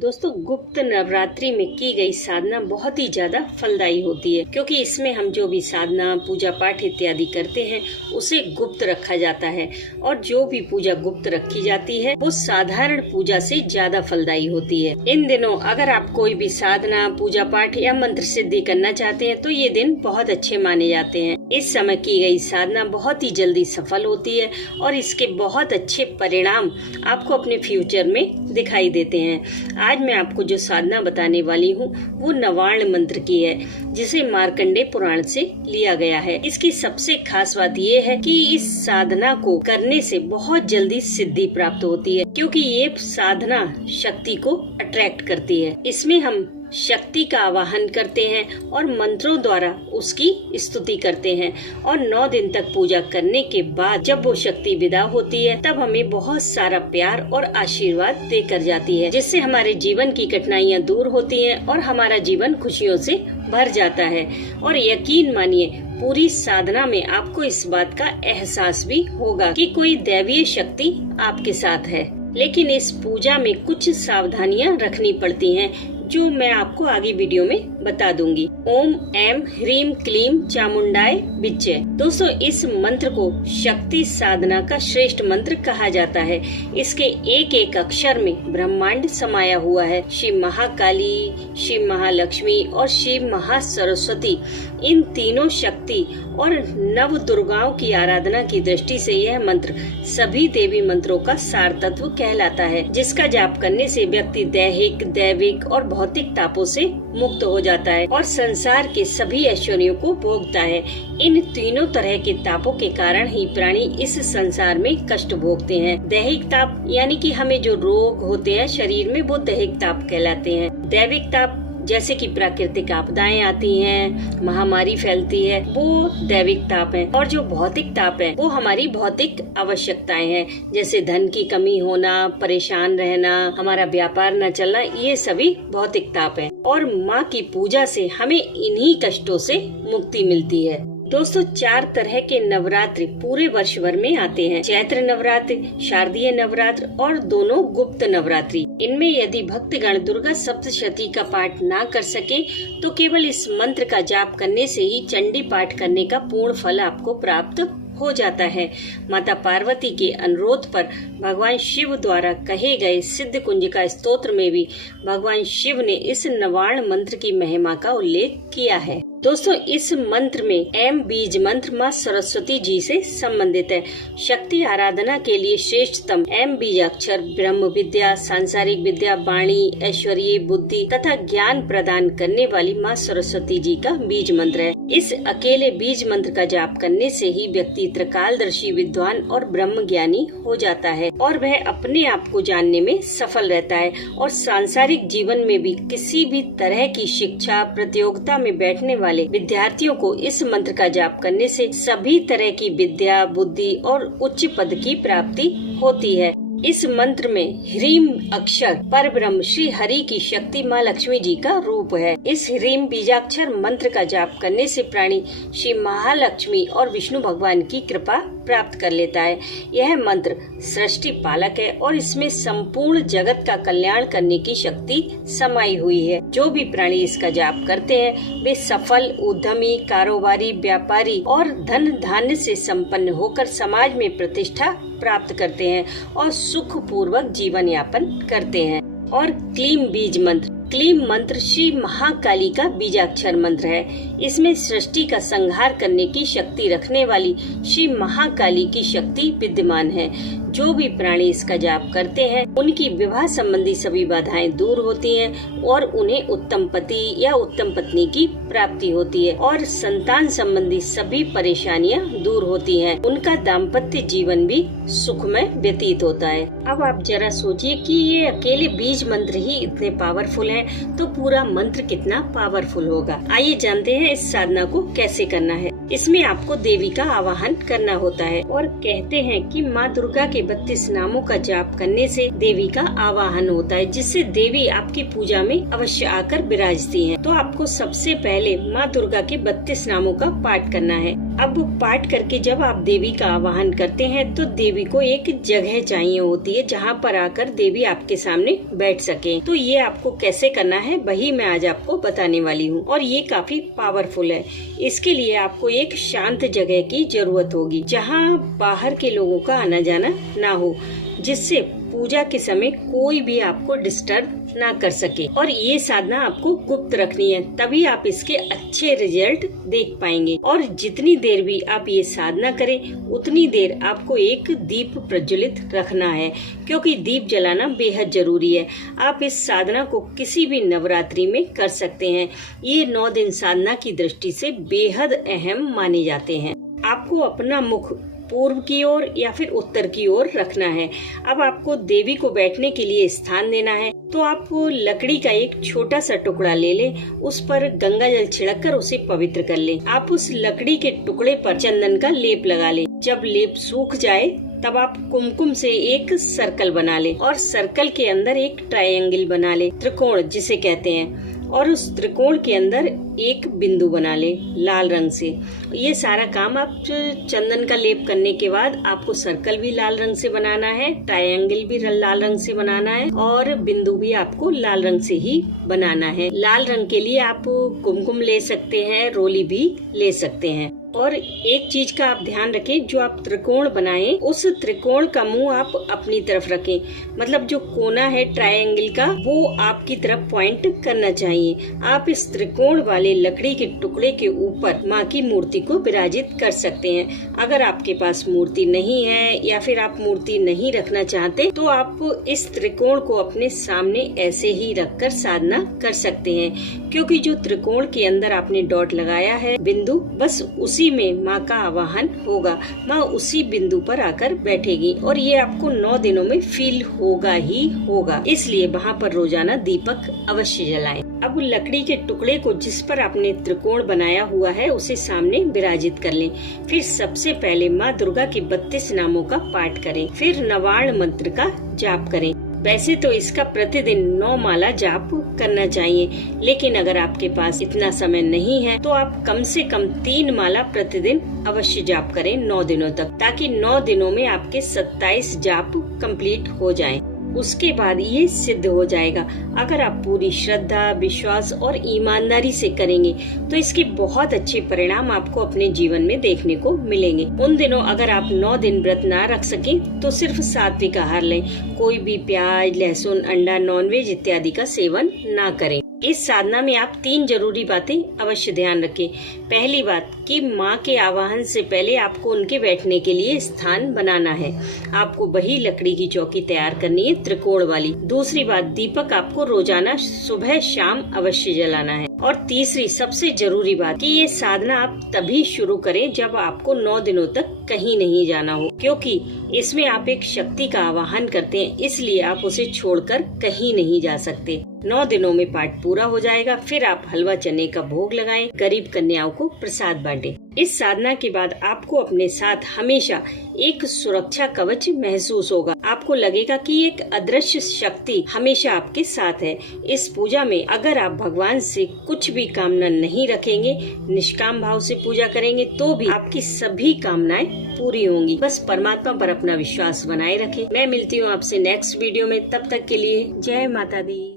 दोस्तों, गुप्त नवरात्रि में की गई साधना बहुत ही ज्यादा फलदायी होती है, क्योंकि इसमें हम जो भी साधना पूजा पाठ इत्यादि करते हैं उसे गुप्त रखा जाता है और जो भी पूजा गुप्त रखी जाती है वो साधारण पूजा से ज्यादा फलदायी होती है। इन दिनों अगर आप कोई भी साधना पूजा पाठ या मंत्र सिद्धि करना चाहते हैं तो ये दिन बहुत अच्छे माने जाते हैं। इस समय की गई साधना बहुत ही जल्दी सफल होती है और इसके बहुत अच्छे परिणाम आपको अपने फ्यूचर में दिखाई देते हैं। आज मैं आपको जो साधना बताने वाली हूँ वो नवार्ण मंत्र की है, जिसे मार्कंडेय पुराण से लिया गया है। इसकी सबसे खास बात ये है कि इस साधना को करने से बहुत जल्दी सिद्धि प्राप्त होती है, क्योंकि ये साधना शक्ति को अट्रैक्ट करती है। इसमें हम शक्ति का आवाहन करते हैं और मंत्रों द्वारा उसकी स्तुति करते हैं और 9 दिन तक पूजा करने के बाद जब वो शक्ति विदा होती है तब हमें बहुत सारा प्यार और आशीर्वाद देकर जाती है, जिससे हमारे जीवन की कठिनाइयाँ दूर होती हैं और हमारा जीवन खुशियों से भर जाता है। और यकीन मानिए, पूरी साधना में आपको इस बात का एहसास भी होगा कि कोई दैवीय शक्ति आपके साथ है। लेकिन इस पूजा में कुछ सावधानियां रखनी पड़ती हैं, जो मैं आपको आगे वीडियो में बता दूंगी। ओम ऐम ह्रीम क्लीम चामुंडाय विच्चे। दोस्तों, इस मंत्र को शक्ति साधना का श्रेष्ठ मंत्र कहा जाता है। इसके एक एक अक्षर में ब्रह्मांड समाया हुआ है। शिव महाकाली, शिव महालक्ष्मी और शिव महासरस्वती, इन तीनों शक्ति और नव दुर्गाओं की आराधना की दृष्टि से यह मंत्र सभी देवी मंत्रों का सार तत्व कहलाता है, जिसका जाप करने से व्यक्ति दैहिक, दैविक और भौतिक तापों से मुक्त हो जाता है और संसार के सभी ऐश्वर्यों को भोगता है। इन तीनों तरह के तापों के कारण ही प्राणी इस संसार में कष्ट भोगते हैं। दैहिक ताप यानी कि हमें जो रोग होते हैं शरीर में, वो दैहिक ताप कहलाते हैं। दैविक ताप जैसे कि प्राकृतिक आपदाएं आती हैं, महामारी फैलती है, वो दैविक ताप है। और जो भौतिक ताप है वो हमारी भौतिक आवश्यकताएं हैं, जैसे धन की कमी होना, परेशान रहना, हमारा व्यापार न चलना, ये सभी भौतिक ताप है। और माँ की पूजा से हमें इन्हीं कष्टों से मुक्ति मिलती है। दोस्तों, 4 तरह के नवरात्रि पूरे वर्ष भर में आते हैं। चैत्र नवरात्रि, शारदीय नवरात्र और दोनों गुप्त नवरात्रि। इनमें यदि भक्तगण दुर्गा सप्तशती का पाठ ना कर सके तो केवल इस मंत्र का जाप करने से ही चंडी पाठ करने का पूर्ण फल आपको प्राप्त हो जाता है। माता पार्वती के अनुरोध पर भगवान शिव द्वारा कहे गए सिद्ध कुंजिका स्तोत्र में भी भगवान शिव ने इस नवार्ण मंत्र की महिमा का उल्लेख किया है। दोस्तों, इस मंत्र में ऐम बीज मंत्र माँ सरस्वती जी से संबंधित है। शक्ति आराधना के लिए श्रेष्ठतम ऐम बीज अक्षर ब्रह्म विद्या, सांसारिक विद्या, वाणी, ऐश्वर्य, बुद्धि तथा ज्ञान प्रदान करने वाली माँ सरस्वती जी का बीज मंत्र है। इस अकेले बीज मंत्र का जाप करने से ही व्यक्ति त्रिकालदर्शी, विद्वान और ब्रह्म ज्ञानी हो जाता है और वह अपने आप को जानने में सफल रहता है और सांसारिक जीवन में भी किसी भी तरह की शिक्षा प्रतियोगिता में बैठने वाले विद्यार्थियों को इस मंत्र का जाप करने से सभी तरह की विद्या, बुद्धि और उच्च पद की प्राप्ति होती है। इस मंत्र में ह्रीम अक्षर पर ब्रह्म श्री हरि की शक्ति माँ लक्ष्मी जी का रूप है। इस ह्रीम बीजाक्षर मंत्र का जाप करने से प्राणी श्री महालक्ष्मी और विष्णु भगवान की कृपा प्राप्त कर लेता है। यह मंत्र सृष्टि पालक है और इसमें संपूर्ण जगत का कल्याण करने की शक्ति समाई हुई है। जो भी प्राणी इसका जाप करते हैं वे सफल, उद्यमी, कारोबारी, व्यापारी और धन धान्य से संपन्न होकर समाज में प्रतिष्ठा प्राप्त करते हैं और सुख पूर्वक जीवन यापन करते हैं। और क्लीम बीज मंत्र, क्लीम मंत्र श्री महाकाली का बीजाक्षर मंत्र है। इसमें सृष्टि का संहार करने की शक्ति रखने वाली श्री महाकाली की शक्ति विद्यमान है। जो भी प्राणी इसका जाप करते हैं उनकी विवाह संबंधी सभी बाधाएं दूर होती हैं और उन्हें उत्तम पति या उत्तम पत्नी की प्राप्ति होती है और संतान संबंधी सभी परेशानियां दूर होती हैं। उनका दाम्पत्य जीवन भी सुखमय व्यतीत होता है। अब आप जरा सोचिए कि ये अकेले बीज मंत्र ही इतने पावरफुल हैं, तो पूरा मंत्र कितना पावरफुल होगा। आइए जानते हैं इस साधना को कैसे करना है। इसमें आपको देवी का आवाहन करना होता है और कहते हैं कि माँ दुर्गा के 32 नामों का जाप करने से देवी का आवाहन होता है, जिससे देवी आपकी पूजा में अवश्य आकर विराजती हैं। तो आपको सबसे पहले माँ दुर्गा के 32 नामों का पाठ करना है। अब पाठ करके जब आप देवी का आवाहन करते हैं तो देवी को एक जगह चाहिए होती है जहाँ पर आकर देवी आपके सामने बैठ सके। तो ये आपको कैसे करना है वही मैं आज आपको बताने वाली हूँ और ये काफी पावरफुल है। इसके लिए आपको एक शांत जगह की जरूरत होगी जहाँ बाहर के लोगों का आना जाना ना हो, जिससे पूजा के समय कोई भी आपको डिस्टर्ब ना कर सके। और ये साधना आपको गुप्त रखनी है, तभी आप इसके अच्छे रिजल्ट देख पाएंगे। और जितनी देर भी आप ये साधना करें उतनी देर आपको एक दीप प्रज्वलित रखना है, क्योंकि दीप जलाना बेहद जरूरी है। आप इस साधना को किसी भी नवरात्रि में कर सकते हैं। ये 9 दिन साधना की दृष्टि से बेहद अहम माने जाते हैं। आपको अपना मुख पूर्व की ओर या फिर उत्तर की ओर रखना है। अब आपको देवी को बैठने के लिए स्थान देना है, तो आप लकड़ी का एक छोटा सा टुकड़ा ले लें, उस पर गंगा जल छिड़क कर उसे पवित्र कर लें। आप उस लकड़ी के टुकड़े पर चंदन का लेप लगा लें। जब लेप सूख जाए तब आप कुमकुम से एक सर्कल बना लें और सर्कल के अंदर एक ट्रायंगल बना लें, त्रिकोण जिसे कहते हैं, और उस त्रिकोण के अंदर एक बिंदु बना ले लाल रंग से। ये सारा काम आप चंदन का लेप करने के बाद आपको सर्कल भी लाल रंग से बनाना है, ट्रायंगल भी लाल रंग से बनाना है और बिंदु भी आपको लाल रंग से ही बनाना है। लाल रंग के लिए आप कुमकुम ले सकते हैं, रोली भी ले सकते हैं। और एक चीज का आप ध्यान रखें, जो आप त्रिकोण बनाएं उस त्रिकोण का मुंह आप अपनी तरफ रखें, मतलब जो कोना है ट्रायंगल का वो आपकी तरफ पॉइंट करना चाहिए। आप इस त्रिकोण वाले लकड़ी के टुकड़े के ऊपर माँ की मूर्ति को विराजित कर सकते हैं। अगर आपके पास मूर्ति नहीं है या फिर आप मूर्ति नहीं रखना चाहते तो आप इस त्रिकोण को अपने सामने ऐसे ही रखकर साधना कर सकते हैं, क्योंकि जो त्रिकोण के अंदर आपने डॉट लगाया है बिंदु, बस उसी में माँ का आवाहन होगा। माँ उसी बिंदु पर आकर बैठेगी और ये आपको 9 दिनों में फील होगा ही होगा। इसलिए वहाँ पर रोजाना दीपक अवश्य जलाएं। अब लकड़ी के टुकड़े को जिस पर आपने त्रिकोण बनाया हुआ है उसे सामने विराजित कर लें। फिर सबसे पहले माँ दुर्गा के 32 नामों का पाठ करें, फिर नवार्ण मंत्र का जाप करें। वैसे तो इसका प्रतिदिन 9 माला जाप करना चाहिए, लेकिन अगर आपके पास इतना समय नहीं है तो आप कम से कम 3 माला प्रतिदिन अवश्य जाप करें 9 दिनों तक, ताकि 9 दिनों में आपके 27 जाप कंप्लीट हो जाएं। उसके बाद ये सिद्ध हो जाएगा। अगर आप पूरी श्रद्धा, विश्वास और ईमानदारी से करेंगे तो इसके बहुत अच्छे परिणाम आपको अपने जीवन में देखने को मिलेंगे। उन दिनों अगर आप 9 दिन व्रत ना रख सकें तो सिर्फ सात्विक आहार लें, कोई भी प्याज, लहसुन, अंडा, नॉनवेज इत्यादि का सेवन ना करें। इस साधना में आप 3 जरूरी बातें अवश्य ध्यान रखें। पहली बात कि माँ के आवाहन से पहले आपको उनके बैठने के लिए स्थान बनाना है। आपको वही लकड़ी की चौकी तैयार करनी है, त्रिकोण वाली। दूसरी बात, दीपक आपको रोजाना सुबह शाम अवश्य जलाना है। और तीसरी सबसे जरूरी बात कि ये साधना आप तभी शुरू करें जब आपको 9 दिनों तक कहीं नहीं जाना हो, क्योंकि इसमें आप एक शक्ति का आवाहन करते हैं, इसलिए आप उसे छोड़कर कहीं नहीं जा सकते। 9 दिनों में पाठ पूरा हो जाएगा। फिर आप हलवा चने का भोग लगाएं, गरीब कन्याओं को प्रसाद बांटें। इस साधना के बाद आपको अपने साथ हमेशा एक सुरक्षा कवच महसूस होगा। आपको लगेगा कि एक अदृश्य शक्ति हमेशा आपके साथ है। इस पूजा में अगर आप भगवान से कुछ भी कामना नहीं रखेंगे, निष्काम भाव से पूजा करेंगे, तो भी आपकी सभी कामनाएं पूरी होंगी। बस परमात्मा पर अपना विश्वास बनाए रखें। मैं मिलती हूँ आपसे नेक्स्ट वीडियो में, तब तक के लिए जय माता दी।